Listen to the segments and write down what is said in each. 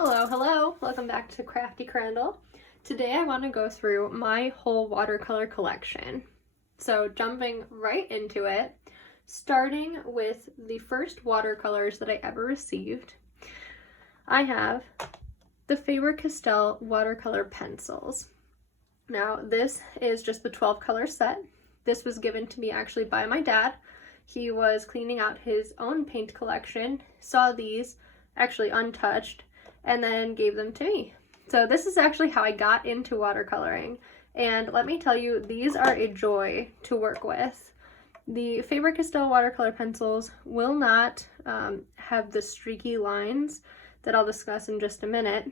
Hello, welcome back to Crafty Crandall. Today I want to go through my whole watercolor collection. So jumping right into it, starting with the first watercolors that I ever received, I have the Faber-Castell watercolor pencils. Now this is just the 12 color set. This was given to me actually by my dad. He was cleaning out his own paint collection, saw these actually untouched, and then gave them to me. So this is actually how I got into watercoloring, and let me tell you, these are a joy to work with. The Faber-Castell watercolor pencils will not have the streaky lines that I'll discuss in just a minute.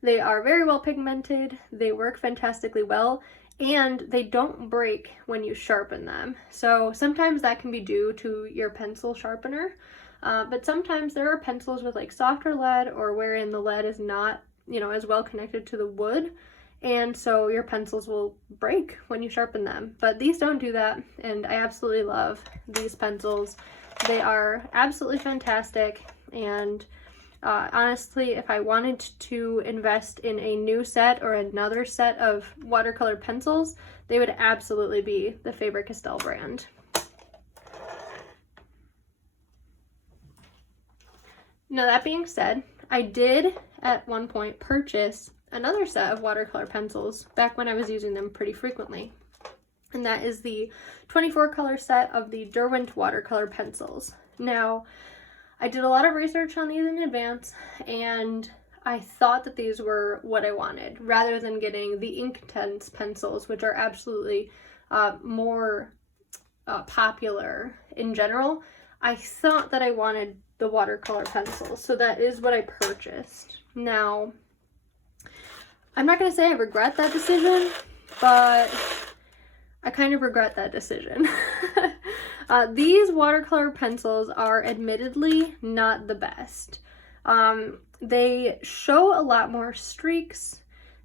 They are very well pigmented, they work fantastically well, and they don't break when you sharpen them. So sometimes that can be due to your pencil sharpener. But sometimes there are pencils with like softer lead or wherein the lead is not, as well connected to the wood. And so your pencils will break when you sharpen them. But these don't do that. And I absolutely love these pencils. They are absolutely fantastic. And honestly, if I wanted to invest in a new set or another set of watercolor pencils, they would absolutely be the Faber-Castell brand. Now that being said, I did at one point purchase another set of watercolor pencils back when I was using them pretty frequently. And that is the 24 color set of the Derwent watercolor pencils. Now, I did a lot of research on these in advance, and I thought that these were what I wanted, rather than getting the Inktense pencils, which are absolutely more popular in general. I thought that I wanted the watercolor pencils, so that is what I purchased. Now, I'm not going to say I regret that decision, but I kind of regret that decision. These watercolor pencils are admittedly not the best. They show a lot more streaks.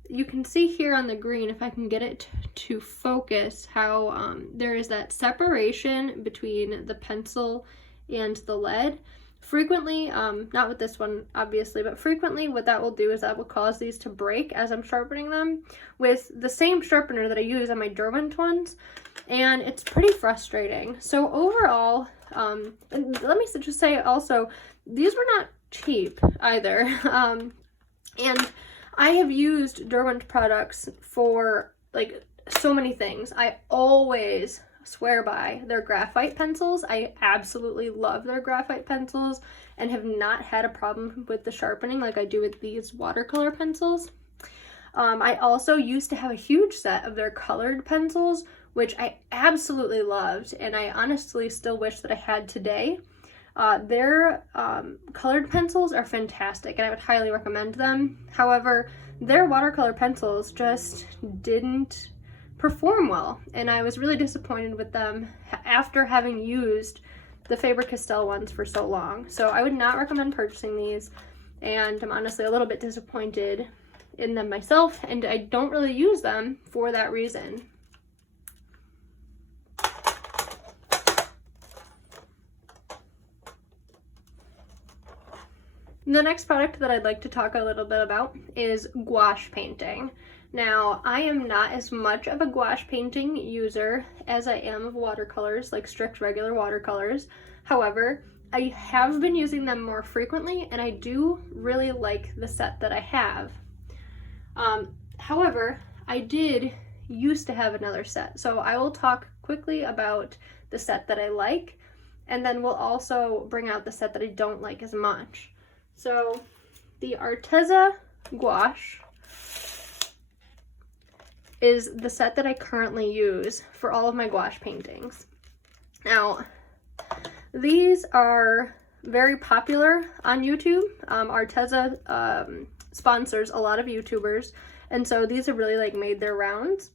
You can see here on the green, if I can get it to focus, how there is that separation between the pencil and the lead. Frequently, not with this one obviously, but frequently what that will do is that will cause these to break as I'm sharpening them with the same sharpener that I use on my Derwent ones, and it's pretty frustrating. So overall, and let me just say also, these were not cheap either, and I have used Derwent products for like so many things. I always swear by their graphite pencils. I absolutely love their graphite pencils and have not had a problem with the sharpening like I do with these watercolor pencils. I also used to have a huge set of their colored pencils, which I absolutely loved, and I honestly still wish that I had today. Their colored pencils are fantastic, and I would highly recommend them. However, their watercolor pencils just didn't perform well, and I was really disappointed with them after having used the Faber-Castell ones for so long. So I would not recommend purchasing these, and I'm honestly a little bit disappointed in them myself, and I don't really use them for that reason. The next product that I'd like to talk a little bit about is gouache painting. Now, I am not as much of a gouache painting user as I am of watercolors, like strict regular watercolors. However, I have been using them more frequently, and I do really like the set that I have. However, I did used to have another set, so I will talk quickly about the set that I like, and then we'll also bring out the set that I don't like as much. So, the Arteza Gouache is the set that I currently use for all of my gouache paintings. Now, these are very popular on YouTube. Arteza sponsors a lot of YouTubers, and so these have really like made their rounds.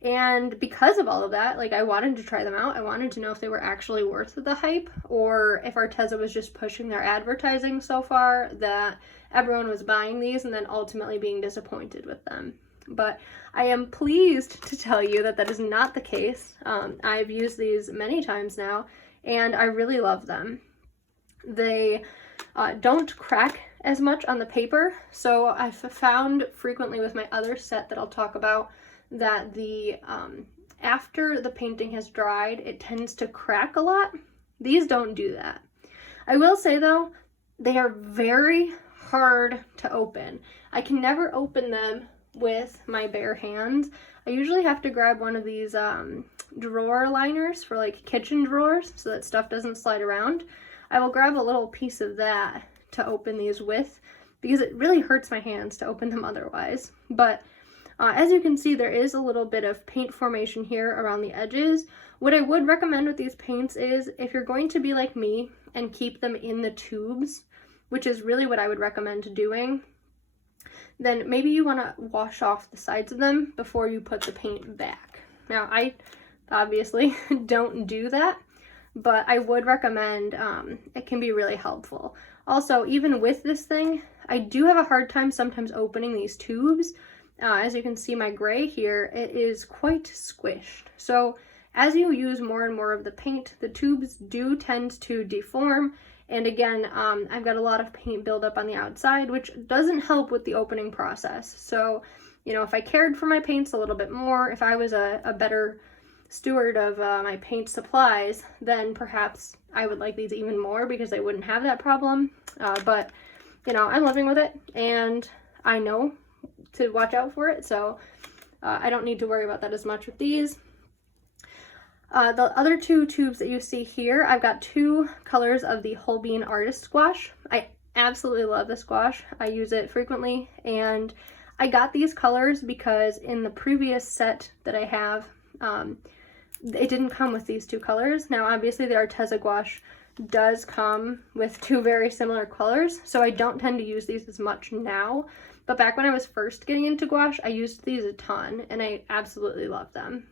And because of all of that, like I wanted to try them out. I wanted to know if they were actually worth the hype, or if Arteza was just pushing their advertising so far that everyone was buying these and then ultimately being disappointed with them. But I am pleased to tell you that that is not the case. I've used these many times now, and I really love them. They don't crack as much on the paper. So I've found frequently with my other set that I'll talk about that the after the painting has dried, it tends to crack a lot. These don't do that. I will say though, they are very hard to open. I can never open them with my bare hands. I usually have to grab one of these drawer liners for like kitchen drawers so that stuff doesn't slide around. I will grab a little piece of that to open these with because it really hurts my hands to open them otherwise. But as you can see, there is a little bit of paint formation here around the edges. What I would recommend with these paints is if you're going to be like me and keep them in the tubes, which is really what I would recommend doing, then maybe you want to wash off the sides of them before you put the paint back. Now, I obviously don't do that, but I would recommend, it can be really helpful. Also, even with this thing, I do have a hard time sometimes opening these tubes. As you can see, my gray here, it is quite squished. So as you use more and more of the paint, the tubes do tend to deform. And again, I've got a lot of paint buildup on the outside, which doesn't help with the opening process. So, you know, if I cared for my paints a little bit more, if I was a better steward of my paint supplies, then perhaps I would like these even more because I wouldn't have that problem. But, you know, I'm living with it and I know to watch out for it. So I don't need to worry about that as much with these. The other two tubes that you see here, I've got two colors of the Holbein Artist Gouache. I absolutely love this gouache. I use it frequently, and I got these colors because in the previous set that I have, it didn't come with these two colors. Now, obviously, the Arteza Gouache does come with two very similar colors, so I don't tend to use these as much now. But back when I was first getting into gouache, I used these a ton, and I absolutely love them.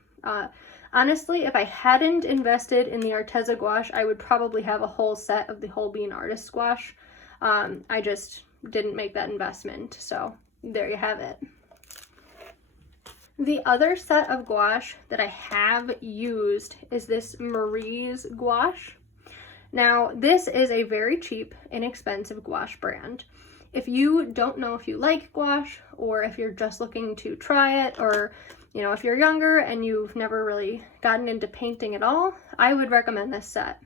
Honestly, if I hadn't invested in the Arteza Gouache, I would probably have a whole set of the Holbein Artist Gouache. I just didn't make that investment, so there you have it. The other set of gouache that I have used is this Marie's Gouache. Now, this is a very cheap, inexpensive gouache brand. If you don't know if you like gouache, or if you're just looking to try it, or you know, if you're younger and you've never really gotten into painting at all, I would recommend this set.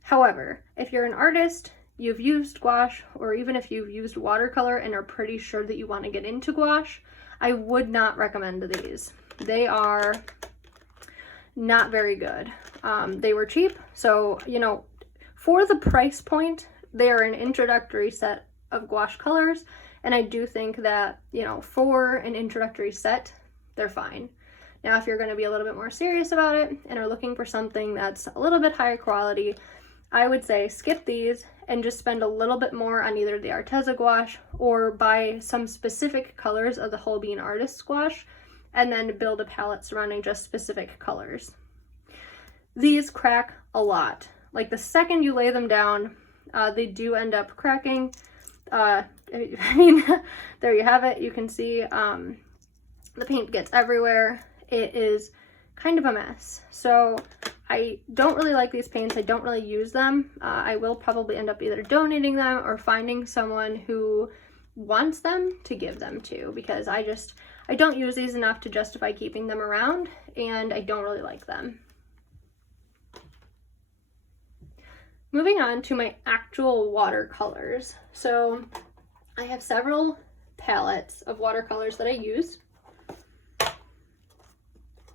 However, if you're an artist, you've used gouache, or even if you've used watercolor and are pretty sure that you want to get into gouache, I would not recommend these. They are not very good. They were cheap, so, you know, for the price point, they are an introductory set of gouache colors, and I do think that, you know, for an introductory set, they're fine. Now, if you're going to be a little bit more serious about it and are looking for something that's a little bit higher quality, I would say skip these and just spend a little bit more on either the Arteza Gouache or buy some specific colors of the Holbein Artist Gouache and then build a palette surrounding just specific colors. These crack a lot. Like the second you lay them down, they do end up cracking. I mean, there you have it. You can see the paint gets everywhere. It is kind of a mess. So I don't really like these paints. I don't really use them. I will probably end up either donating them or finding someone who wants them to give them to, because I don't use these enough to justify keeping them around, and I don't really like them. Moving on to my actual watercolors. So I have several palettes of watercolors that I use.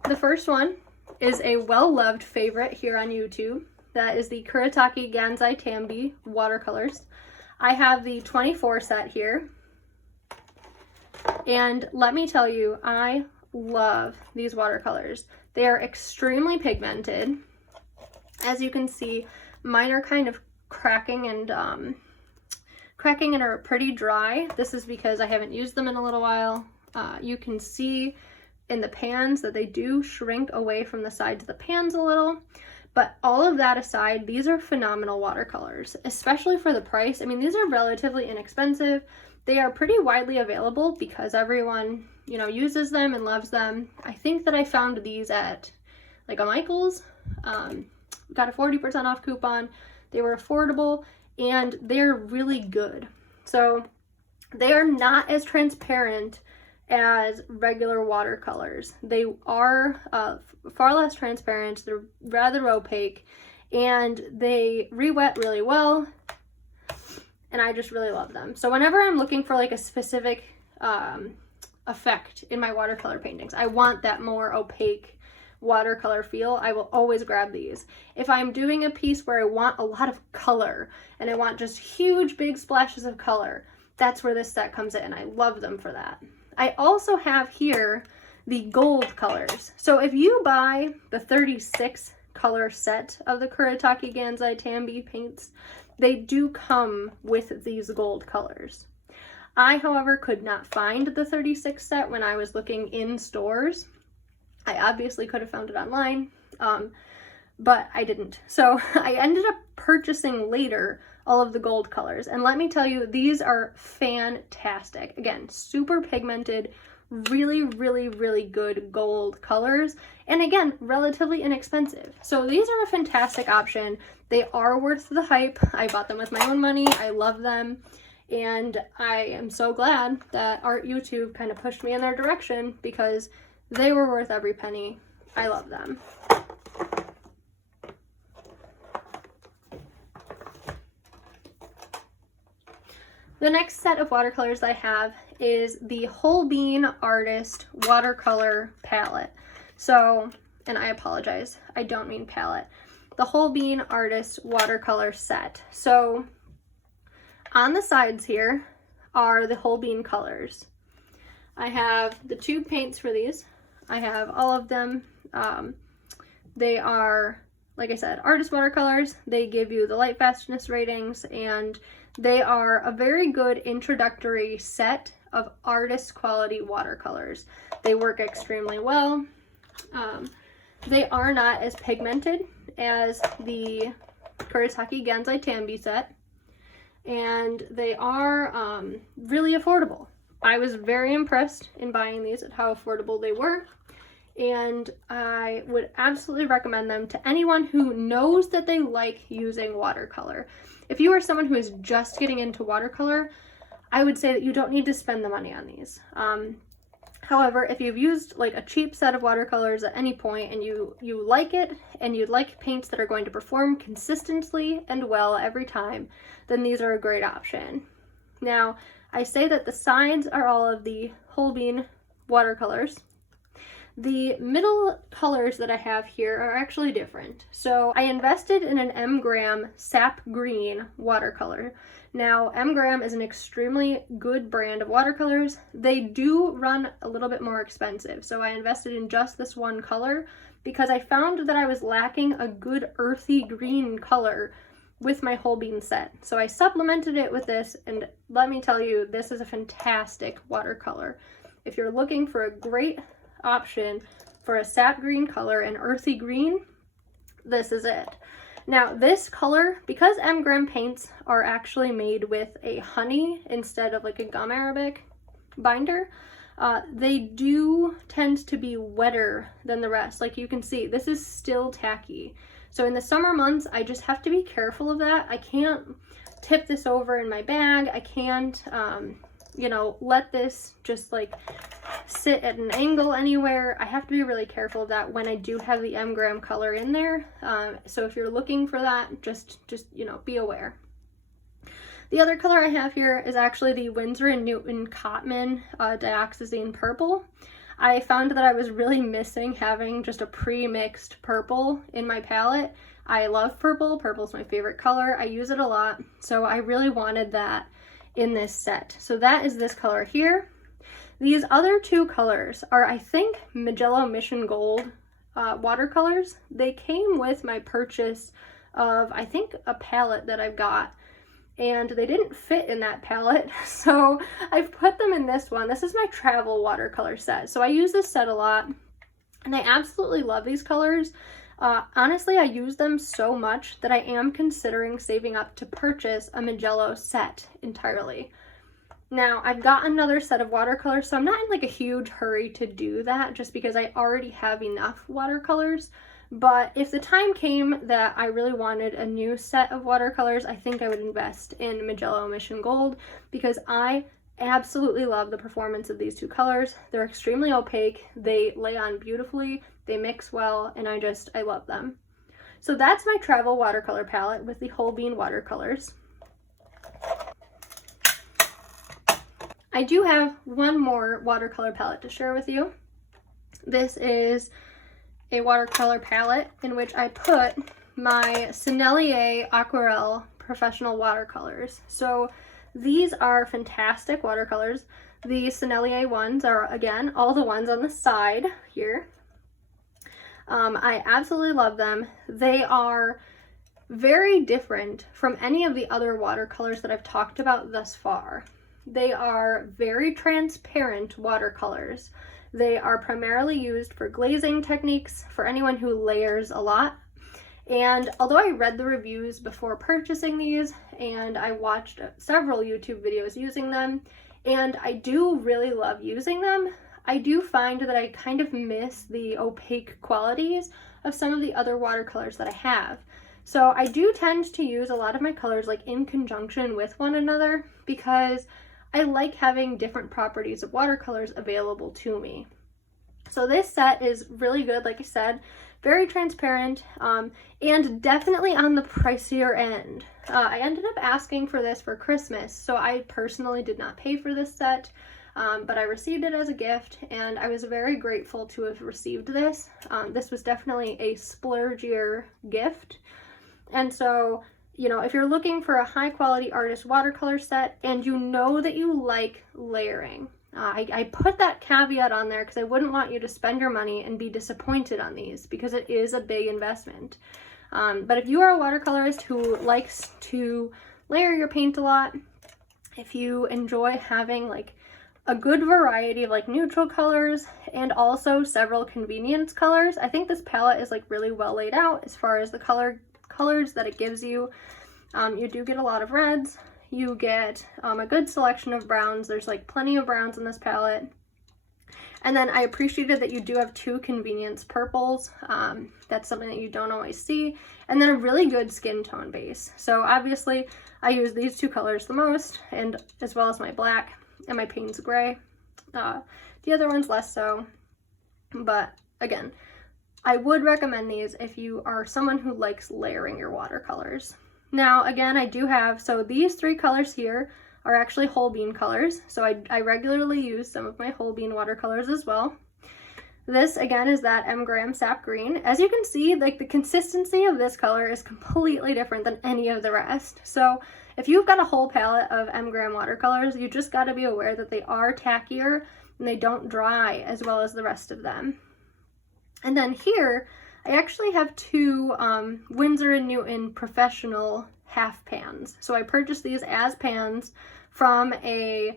The first one is a well-loved favorite here on YouTube. That is the Kuretake Gansai Tambi watercolors. I have the 24 set here. And let me tell you, I love these watercolors. They are extremely pigmented. As you can see, mine are kind of cracking and are pretty dry. This is because I haven't used them in a little while. You can see in the pans that they do shrink away from the sides of the pans a little, but all of that aside, these are phenomenal watercolors, especially for the price. I mean, these are relatively inexpensive. They are pretty widely available because everyone, you know, uses them and loves them. I think that I found these at like a Michael's, got a 40% off coupon. They were affordable and they're really good. So they are not as transparent as regular watercolors. They are far less transparent, they're rather opaque, and they re-wet really well, and I just really love them. So whenever I'm looking for like a specific effect in my watercolor paintings, I want that more opaque watercolor feel, I will always grab these. If I'm doing a piece where I want a lot of color and I want just huge big splashes of color, that's where this set comes in. I love them for that. I also have here the gold colors. So if you buy the 36 color set of the Kuretake Gansai Tambi paints, they do come with these gold colors. I, however, could not find the 36 set when I was looking in stores. I obviously could have found it online, but I didn't. So I ended up purchasing later all of the gold colors. And let me tell you, these are fantastic. Again, super pigmented, really, really, really good gold colors. And again, relatively inexpensive. So these are a fantastic option. They are worth the hype. I bought them with my own money. I love them. And I am so glad that Art YouTube kind of pushed me in their direction because they were worth every penny. I love them. The next set of watercolors I have is the Holbein Artist Watercolor Palette. So, and I apologize, I don't mean palette. The Holbein Artist Watercolor Set. So, on the sides here are the Holbein colors. I have the tube paints for these. I have all of them. They are, like I said, artist watercolors. They give you the light fastness ratings, and they are a very good introductory set of artist quality watercolors. They work extremely well. They are not as pigmented as the Kuretake Gansai Tambi set, and they are really affordable. I was very impressed in buying these at how affordable they were, and I would absolutely recommend them to anyone who knows that they like using watercolor. If you are someone who is just getting into watercolor, I would say that you don't need to spend the money on these. However, if you've used like a cheap set of watercolors at any point and you like it and you'd like paints that are going to perform consistently and well every time, then these are a great option. Now, I say that the sides are all of the Holbein watercolors. The middle colors that I have here are actually different. So I invested in an M. Graham Sap Green watercolor. Now, M. Graham is an extremely good brand of watercolors. They do run a little bit more expensive. So I invested in just this one color because I found that I was lacking a good earthy green color with my Holbein set. So I supplemented it with this, and let me tell you, this is a fantastic watercolor. If you're looking for a great option for a sap green color and earthy green, this is it. Now this color, because M. Graham paints are actually made with a honey instead of like a gum arabic binder, they do tend to be wetter than the rest. Like you can see, this is still tacky. So in the summer months, I just have to be careful of that. I can't tip this over in my bag. I can't, you know, let this just like sit at an angle anywhere. I have to be really careful of that when I do have the M. Graham color in there. So if you're looking for that, just you know, be aware. The other color I have here is actually the Winsor & Newton Cotman Dioxazine Purple. I found that I was really missing having just a pre-mixed purple in my palette. I love purple. Purple's my favorite color. I use it a lot, so I really wanted that in this set. So that is this color here. These other two colors are, I think, Magello Mission Gold watercolors. They came with my purchase of, I think, a palette that I've got, and they didn't fit in that palette, so I've put them in this one. This is my travel watercolor set. So I use this set a lot, and I absolutely love these colors. Honestly, I use them so much that I am considering saving up to purchase a Magello set entirely. Now, I've got another set of watercolors, so I'm not in like a huge hurry to do that just because I already have enough watercolors, But if the time came that I really wanted a new set of watercolors, I think I would invest in Magella Mission Gold, because I absolutely love the performance of these two colors. They're extremely opaque, they lay on beautifully, they mix well, and I love them. So that's my travel watercolor palette with the Holbein watercolors. I do have one more watercolor palette to share with you. This is a watercolor palette in which I put my Sennelier Aquarelle professional watercolors. So these are fantastic watercolors. The Sennelier ones are, again, all the ones on the side here. I absolutely love them. They are very different from any of the other watercolors that I've talked about thus far. They are very transparent watercolors. They are primarily used for glazing techniques for anyone who layers a lot. And although I read the reviews before purchasing these, and I watched several YouTube videos using them, and I do really love using them, I do find that I kind of miss the opaque qualities of some of the other watercolors that I have. So I do tend to use a lot of my colors like in conjunction with one another, because I like having different properties of watercolors available to me. So this set is really good, like I said, very transparent, and definitely on the pricier end. I ended up asking for this for Christmas, so I personally did not pay for this set, but I received it as a gift, and I was very grateful to have received this. This was definitely a splurgier gift, and so, you know, if you're looking for a high quality artist watercolor set and you know that you like layering, I put that caveat on there because I wouldn't want you to spend your money and be disappointed on these, because it is a big investment. But if you are a watercolorist who likes to layer your paint a lot, if you enjoy having like a good variety of like neutral colors and also several convenience colors, I think this palette is like really well laid out as far as the colors that it gives you. You do get a lot of reds. You get a good selection of browns. There's like plenty of browns in this palette. And then I appreciated that you do have two convenience purples. That's something that you don't always see. And then a really good skin tone base. So obviously I use these two colors the most, and as well as my black and my Payne's gray. The other ones less so. But again, I would recommend these if you are someone who likes layering your watercolors. Now, again, I do have, so these three colors here are actually Holbein colors. So I regularly use some of my Holbein watercolors as well. This, again, is that M. Graham Sap Green. As you can see, like the consistency of this color is completely different than any of the rest. So if you've got a whole palette of M. Graham watercolors, you just got to be aware that they are tackier and they don't dry as well as the rest of them. And then here, I actually have two Winsor & Newton professional half pans. So I purchased these as pans from an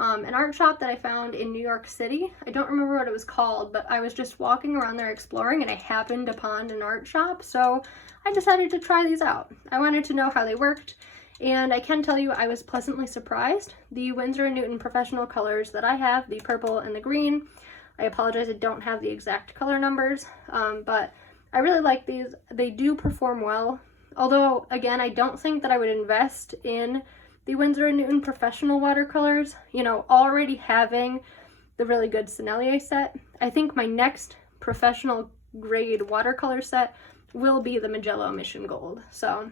art shop that I found in New York City. I don't remember what it was called, but I was just walking around there exploring and I happened upon an art shop. So I decided to try these out. I wanted to know how they worked, and I can tell you I was pleasantly surprised. The Winsor & Newton professional colors that I have, the purple and the green, I apologize, I don't have the exact color numbers, but I really like these. They do perform well, although again, I don't think that I would invest in the Winsor & Newton professional watercolors, you know, already having the really good Sennelier set. I think my next professional grade watercolor set will be the Magella Mission Gold. So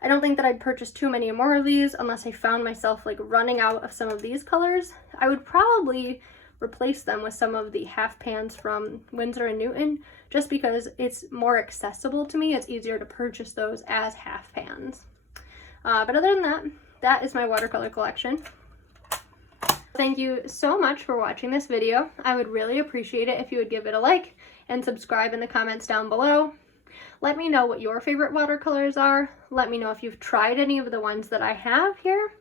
I don't think that I'd purchase too many more of these unless I found myself like running out of some of these colors. I would probably replace them with some of the half pans from Winsor & Newton, just because it's more accessible to me. It's easier to purchase those as half pans. But other than that, that is my watercolor collection. Thank you so much for watching this video. I would really appreciate it if you would give it a like and subscribe in the comments down below. Let me know what your favorite watercolors are. Let me know if you've tried any of the ones that I have here.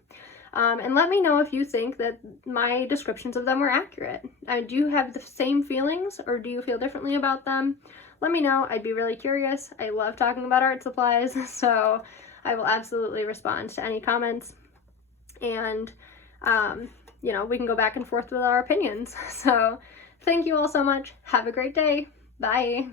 And let me know if you think that my descriptions of them were accurate. Do you have the same feelings, or do you feel differently about them? Let me know. I'd be really curious. I love talking about art supplies, so I will absolutely respond to any comments. And, you know, we can go back and forth with our opinions. So thank you all so much. Have a great day. Bye.